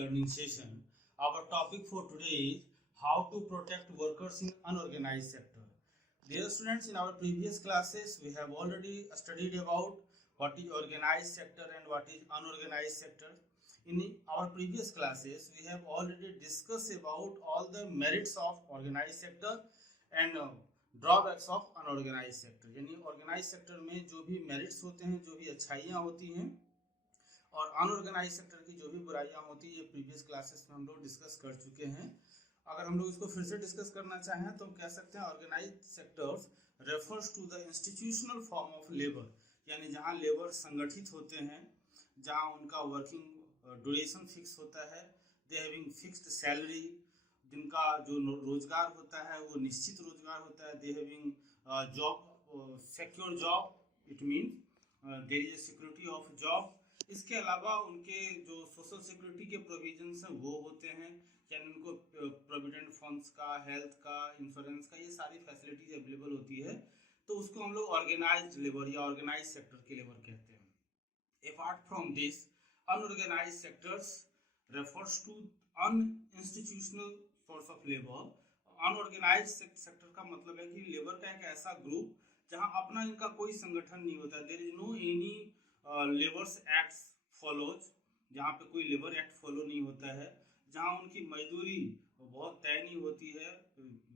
learning session. Our topic for today is how to protect workers in unorganized sector. Dear students, in our previous classes, we have already studied about what is organized sector and what is unorganized sector. In our previous classes, we have already discussed about all the merits of organized sector and drawbacks of unorganise sector. यानी organise sector में जो भी merits होते हैं, जो भी अच्छाइयाँ होती हैं, और अनऑर्गेनाइज सेक्टर की जो भी बुराइयाँ होती है, ये प्रीवियस क्लासेस में हम लोग डिस्कस कर चुके हैं। अगर हम लोग इसको फिर से डिस्कस करना चाहें तो हम कह सकते हैं organise sectors refers to the institutional form of labour, यानी जहाँ लेबर संगठित होते हैं, जहाँ उनका वर्किंग ड्यूरेशन फिक्स होता है, दे हैविंग फिक्स्ड सैलरी, जिनका जो रोजगार होता है वो निश्चित रोजगार होता है, they having job secure job, it mean there is security of job. इसके अलावा उनके जो सोशल सिक्योरिटी के प्रोविजंस हैं वो होते हैं, यानी उनको प्रोविडेंट फंड्स का, हेल्थ का, इंश्योरेंस का, ये सारी फैसिलिटीज अवेलेबल होती है। तो उसको हम लोग ऑर्गेनाइज्ड लेबर या ऑर्गेनाइज सेक्टर के लेबर कहते हैं। Apart from this, unorganise sectors refers to uninstitutional source of labour. Unorganise sector का मतलब है कि लेबर का एक ऐसा ग्रुप जहां अपना इनका कोई संगठन नहीं होता, there is no any labours act follows, जहाँ पे कोई लेबर एक्ट फॉलो नहीं होता है, जहाँ उनकी मजदूरी बहुत तय नहीं होती है,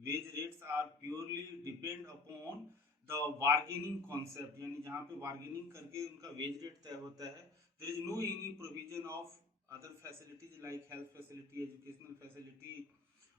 wage rates are purely depend upon the bargaining concept, यानी जहाँ पे बार्गेनिंग करके उनका वेज रेट तय होता है। There is no any provision of other facilities like health facility, educational facility,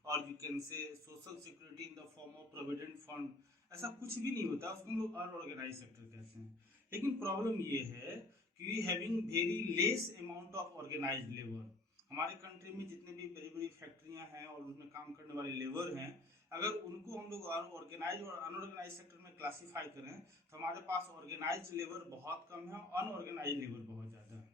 और you can say social security in the form of provident fund, ऐसा कुछ भी नहीं होता, उसको हम लोग अनऑर्गेनाइज सेक्टर कहते हैं। लेकिन प्रॉब्लम ये है कि we having very less amount of organised labour. हमारे कंट्री में जितने भी बड़ी बड़ी फैक्ट्रियां हैं और उसमें काम करने वाले लेबर हैं, अगर उनको हम लोग ऑर्गेनाइज और अनऑर्गेनाइज सेक्टर में क्लासीफाई करें तो हमारे पास ऑर्गेनाइज लेबर बहुत कम है, अनऑर्गेनाइज लेबर बहुत ज़्यादा है।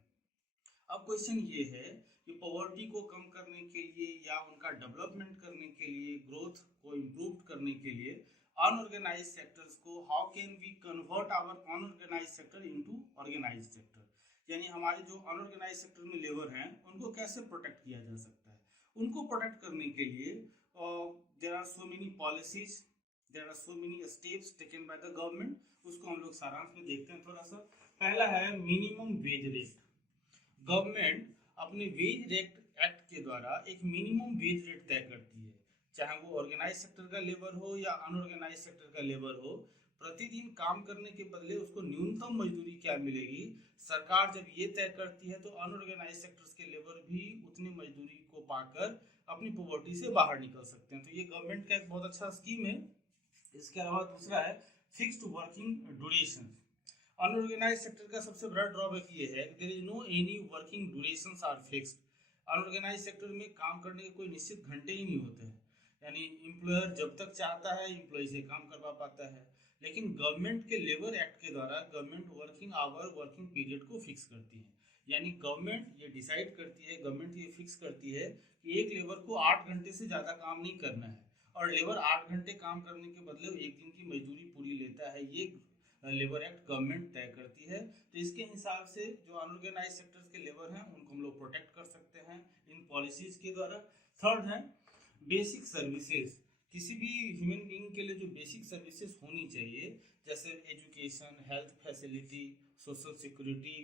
अब क्वेश्चन ये है कि पॉवर्टी को कम करने के लिए या उनका डेवलपमेंट करने के लिए, ग्रोथ को इम्प्रूव करने के लिए अनऑर्गेनाइज सेक्टर्स को how can we convert our unorganise sector into organise sector, यानी हमारे जो अनऑर्गेनाइज सेक्टर में लेबर हैं उनको कैसे प्रोटेक्ट किया जा सकता है। उनको प्रोटेक्ट करने के लिए there are so many policies, there are so many steps taken by the government. उसको हम लोग सारांश में देखते हैं थोड़ा सा। पहला है मिनिमम वेज रेट। गवर्नमेंट अपने वेज रेट एक्ट के द्वारा एक मिनिमम वेज रेट तय करती है, चाहे वो ऑर्गेनाइज सेक्टर का लेबर हो या अनऑर्गेनाइज सेक्टर का लेबर हो। प्रतिदिन काम करने के बदले उसको न्यूनतम मजदूरी क्या मिलेगी, सरकार जब ये तय करती है तो अनऑर्गेनाइज सेक्टर्स के लेबर भी उतनी मजदूरी को पाकर अपनी पॉवर्टी से बाहर निकल सकते हैं। तो ये गवर्नमेंट का एक बहुत अच्छा स्कीम है। इसके अलावा दूसरा है fixed working duration. Unorganise sector का सबसे बड़ा ड्रॉबैक ये है कि there is no any working durations are fixed. Unorganise sector में काम करने के कोई निश्चित घंटे ही नहीं होते हैं, यानी एम्प्लॉयर जब तक चाहता है एम्प्लॉय से काम करवा पाता है। लेकिन गवर्नमेंट के लेबर एक्ट के द्वारा government working hour, working period को फिक्स करती है, यानी गवर्नमेंट ये डिसाइड करती है, गवर्नमेंट ये फिक्स करती है कि एक लेबर को 8 घंटे से ज़्यादा काम नहीं करना है, और लेबर 8 घंटे काम करने के बदले एक दिन की मजदूरी पूरी लेता है। ये लेबर एक्ट गवर्नमेंट तय करती है। तो इसके हिसाब से जो अनऑर्गेनाइज सेक्टर्स के लेबर हैं उनको हम लोग प्रोटेक्ट कर सकते हैं इन पॉलिसीज के द्वारा। थर्ड है बेसिक सर्विसेज। किसी भी ह्यूमन बीइंग के लिए जो बेसिक सर्विसेज होनी चाहिए, जैसे education, health facility, social security,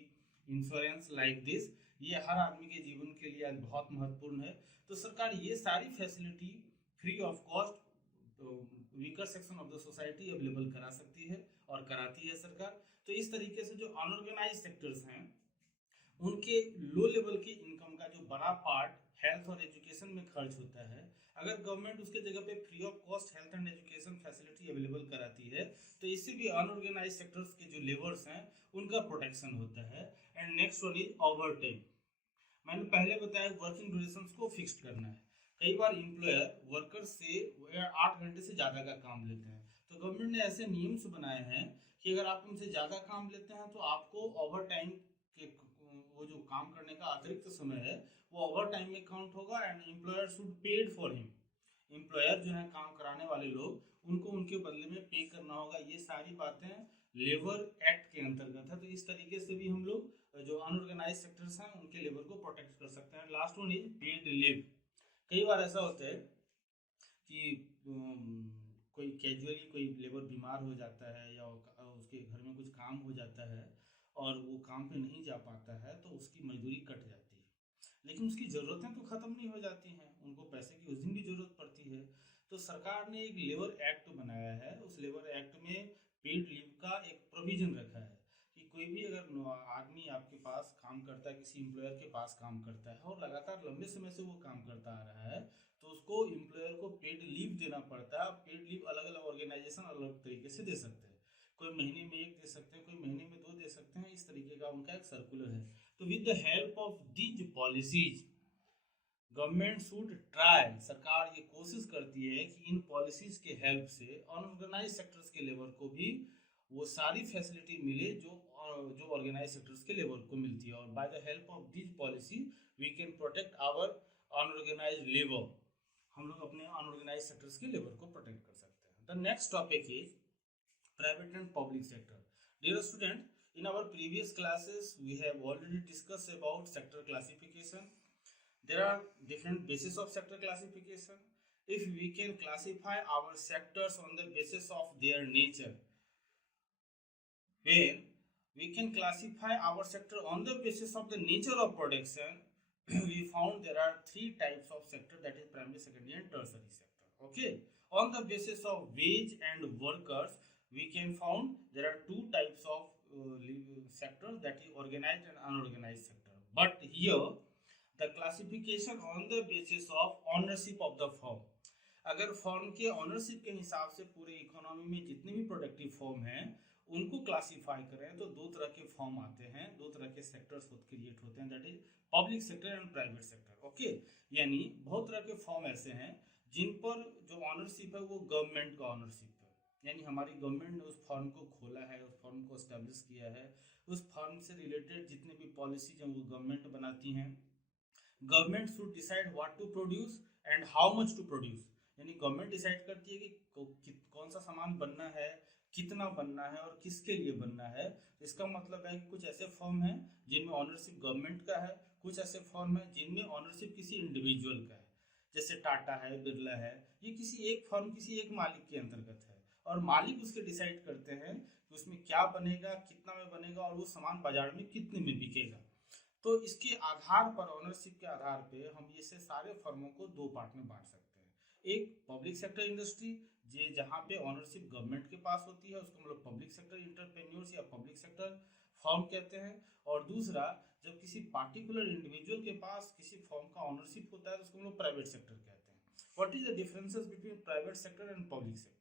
insurance, like this, ये हर आदमी के जीवन के लिए आज बहुत महत्वपूर्ण है। तो सरकार ये सारी facility free of cost weaker section of the society available करा सकती है और कराती है सरकार। तो इस तरीके से जो अनऑर्गेनाइज सेक्टर्स हैं उनके लो लेवल की इनकम का जो बड़ा पार्ट हेल्थ और एजुकेशन में खर्च होता है, अगर गवर्नमेंट उसके जगह पे free of cost health and education facility available कराती है तो इससे भी अनऑर्गेनाइज सेक्टर्स के जो लेबर्स हैं उनका प्रोटेक्शन होता है। And next one is over time. मैंने पहले बताया वर्किंग ड्यूरेशंस को फिक्स्ड करना है। कई बार एम्प्लॉयर वर्कर से 8 घंटे से ज़्यादा का काम लेते हैं, तो गवर्नमेंट ने ऐसे नियम्स बनाए हैं कि अगर आप उनसे ज़्यादा काम लेते हैं तो आपको ओवर टाइम के वो जो काम करने का अतिरिक्त समय है वो ओवर टाइम में काउंट होगा, and employer should paid for him. Employer जो है काम कराने वाले लोग उनको उनके बदले में पे करना होगा। ये सारी बातें लेबर एक्ट के अंतर्गत है। तो इस तरीके से भी हम लोग जो अनऑर्गेनाइज सेक्टर्स हैं उनके लेबर को प्रोटेक्ट कर सकते हैं। Last one is paid leave. कई बार ऐसा होता है कि कोई कैजुअली कोई लेबर बीमार हो जाता है या उसके घर में कुछ काम हो जाता है और वो काम पे नहीं जा पाता है तो उसकी मजदूरी कट जाती है, लेकिन उसकी ज़रूरतें तो ख़त्म नहीं हो जाती हैं, उनको पैसे की उस दिन भी ज़रूरत पड़ती है। तो सरकार ने एक लेबर एक्ट बनाया है, उस लेबर एक्ट में पेड लीव का एक प्रोविज़न रखा है कि कोई भी अगर आदमी आपके पास काम करता है, किसी एम्प्लॉयर के पास काम करता है और लगातार लंबे समय से वो काम करता आ रहा है, तो उसको एम्प्लॉयर को पेड लीव देना पड़ता है। पेड लीव अलग अलग ऑर्गेनाइजेशन अलग अलग तरीके से दे सकते हैं, कोई महीने में 1 दे सकते हैं, कोई महीने में 2 दे सकते हैं, इस तरीके का उनका एक सर्कुलर है। तो with the help of these policies government should try, सरकार ये कोशिश करती है कि इन पॉलिसीज के हेल्प से अनऑर्गेनाइज सेक्टर्स के लेबर को भी वो सारी फैसिलिटी मिले जो ऑर्गेनाइज सेक्टर्स के लेबर को मिलती है। और by the help of this policy we can protect our unorganise labour, हम लोग अपने अनऑर्गेनाइज सेक्टर्स के लेबर को प्रोटेक्ट कर सकते हैं। The next topic is private and public sector. Dear student, in our previous classes we have already discussed about sector classification. There are different bases of sector classification. If we can classify our sectors on the basis of their nature, when we can classify our sector on the basis of the nature of production, we found there are 3 types of sector, that is primary, secondary and tertiary sector. Okay, on the basis of wage and workers we can found there are 2 types of sectors, that is organized and unorganized sector. But here the classification on the basis of ownership of the firm, अगर firm के ownership के हिसाब से पूरे economy में जितने भी productive firm हैं उनको क्लासिफाई करें तो 2 तरह के फर्म आते हैं, 2 तरह के सेक्टर्स क्रिएट होते हैं, that is public sector and private sector. Okay, यानी बहुत तरह के फर्म ऐसे हैं जिन पर जो ऑनरशिप है वो गवर्नमेंट का ऑनरशिप है, यानी हमारी गवर्नमेंट ने उस फर्म को खोला है, उस फर्म को एस्टेब्लिश किया है, उस फर्म से रिलेटेड जितने भी पॉलिसीज हैं वो गवर्नमेंट बनाती हैं। Government should decide what to produce and how much to produce, यानी गवर्नमेंट डिसाइड करती है कि कौन सा सामान बनना है, कितना बनना है और किसके लिए बनना है। तो इसका मतलब है कि कुछ ऐसे फर्म हैं जिनमें ऑनरशिप गवर्नमेंट का है, कुछ ऐसे फर्म हैं जिनमें ऑनरशिप किसी इंडिविजुअल का है, जैसे टाटा है, बिरला है, ये किसी एक फर्म, किसी एक मालिक के अंतर्गत है और मालिक उसके डिसाइड करते हैं कि उसमें क्या बनेगा, कितना में बनेगा और वो सामान बाजार में कितने में बिकेगा। तो इसके आधार पर, ऑनरशिप के आधार पे हम इसे सारे फर्मों को 2 पार्ट में बांट सकते हैं। एक पब्लिक सेक्टर इंडस्ट्री जे जहाँ पे ऑनरशिप गवर्नमेंट के पास होती है उसको हम लोग पब्लिक सेक्टर इंटरप्रेन्योर्स या पब्लिक सेक्टर फर्म कहते हैं, और दूसरा जब किसी पार्टिकुलर इंडिविजुअल के पास किसी फर्म का ऑनरशिप होता है तो उसको हम लोग प्राइवेट सेक्टर कहते हैं। What is the differences between private sector and public sector?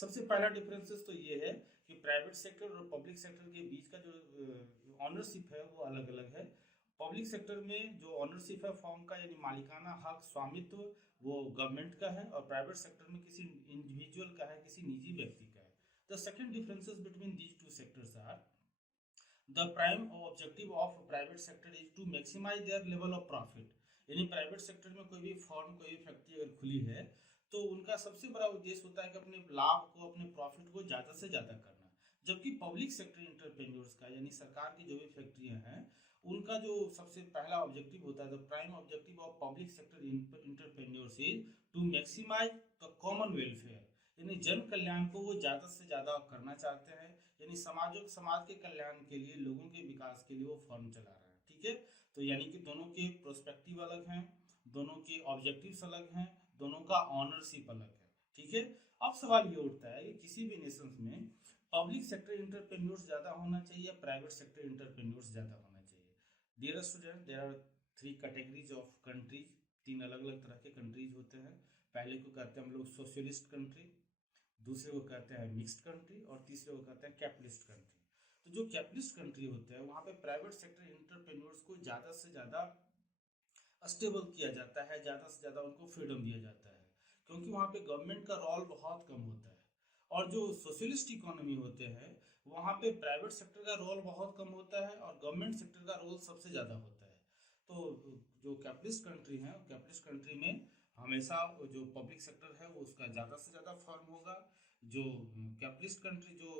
सबसे पहला डिफरेंसेस तो ये है कि प्राइवेट सेक्टर और पब्लिक सेक्टर के बीच का जो ऑनरशिप है वो अलग अलग है। पब्लिक सेक्टर में जो ऑनरशिप है फर्म का, यानी मालिकाना हक, स्वामित्व, वो गवर्नमेंट का है, और प्राइवेट सेक्टर में किसी इंडिविजुअल का है, किसी निजी व्यक्ति का है। The second differences between these two sectors are the prime objective of private sector is to maximise their level of profit, यानी प्राइवेट सेक्टर में कोई भी फर्म, कोई भी फैक्ट्री अगर खुली है तो उनका सबसे बड़ा उद्देश्य होता है कि अपने लाभ को, अपने प्रॉफिट को ज़्यादा से ज़्यादा करना। जबकि पब्लिक सेक्टर इंटरप्रेन्योर्स का, यानी सरकार की जो भी फैक्ट्रियाँ हैं, उनका जो सबसे पहला ऑब्जेक्टिव होता है, the prime objective of public sector entrepreneurs is to maximise the common welfare, यानी जन कल्याण को वो ज़्यादा से ज़्यादा करना चाहते हैं, यानी समाज के कल्याण के लिए, लोगों के विकास के लिए वो फर्म चला रहा है। ठीक है, तो यानी कि दोनों के प्रोस्पेक्टिव अलग हैं, दोनों के ऑब्जेक्टिव्स अलग हैं, दोनों का ऑनरशिप अलग है। ठीक है, अब सवाल ये उठता है कि किसी भी नेशन में पब्लिक सेक्टर इंटरप्रेन्योर्स ज़्यादा होना चाहिए या प्राइवेट सेक्टर इंटरप्रेन्योर्स ज़्यादा होना चाहिए? Dear student, there are 3 categories of countries, 3 अलग अलग तरह के कंट्रीज होते हैं। पहले को कहते हैं हम लोग सोशलिस्ट कंट्री, दूसरे को कहते हैं मिक्स्ड कंट्री, और तीसरे को कहते हैं कैपिटलिस्ट कंट्री। तो जो कैपिटलिस्ट कंट्री होते हैं वहाँ पे प्राइवेट सेक्टर इंटरप्रेन्योर्स को ज़्यादा से ज़्यादा स्टेबल किया जाता है, ज़्यादा से ज़्यादा उनको फ्रीडम दिया जाता है, क्योंकि वहाँ पे गवर्नमेंट का रोल बहुत कम होता है। और जो सोशलिस्ट इकोनॉमी होते हैं वहाँ पे प्राइवेट सेक्टर का रोल बहुत कम होता है और गवर्नमेंट सेक्टर का रोल सबसे ज़्यादा होता है। तो जो कैपिटलिस्ट कंट्री है, कैपिटलिस्ट कंट्री में हमेशा जो पब्लिक सेक्टर है वो उसका ज़्यादा से ज़्यादा फर्म होगा। जो कैपिटलिस्ट कंट्री, जो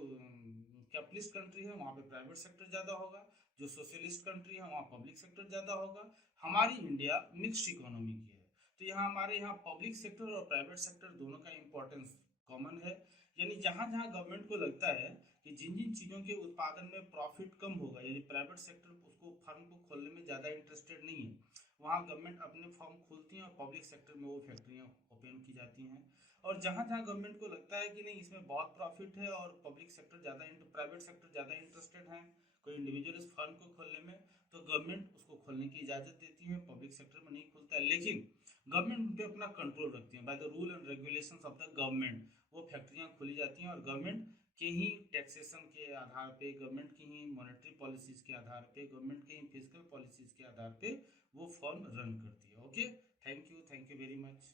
कैपिटलिस्ट कंट्री है वहाँ पे प्राइवेट सेक्टर ज़्यादा होगा, जो सोशलिस्ट कंट्री है वहाँ पब्लिक सेक्टर ज़्यादा होगा। हमारी इंडिया मिक्स्ड इकोनॉमी की है, तो यहाँ हमारे यहाँ पब्लिक सेक्टर और प्राइवेट सेक्टर दोनों का इम्पोर्टेंस कॉमन है। यानी जहाँ जहाँ गवर्नमेंट को लगता है कि जिन जिन चीज़ों के उत्पादन में प्रॉफिट कम होगा, यदि प्राइवेट सेक्टर उसको फर्म को खोलने में ज़्यादा इंटरेस्टेड नहीं है, वहाँ गवर्नमेंट अपने फर्म खोलती हैं और पब्लिक सेक्टर में वो फैक्ट्रियाँ ओपन की जाती हैं। और जहाँ जहाँ गवर्नमेंट को लगता है कि नहीं इसमें बहुत प्रॉफिट है और पब्लिक सेक्टर ज़्यादा प्राइवेट सेक्टर ज़्यादा इंटरेस्टेड है कोई इंडिविजुअल इस फर्म को खोलने में, तो गवर्नमेंट उसको खोलने की इजाज़त देती है, पब्लिक सेक्टर में नहीं खुलता है। लेकिन गवर्नमेंट उन पर अपना कंट्रोल रखती है, by the rule and regulation of the government वो फैक्ट्रियाँ खोली जाती हैं और गवर्नमेंट के ही टैक्सेशन के आधार पे, गवर्नमेंट की ही मॉनेटरी पॉलिसीज के आधार पे, गवर्नमेंट के ही फिजिकल पॉलिसीज के आधार पे वो फर्म रन करती है। Okay, thank you very much.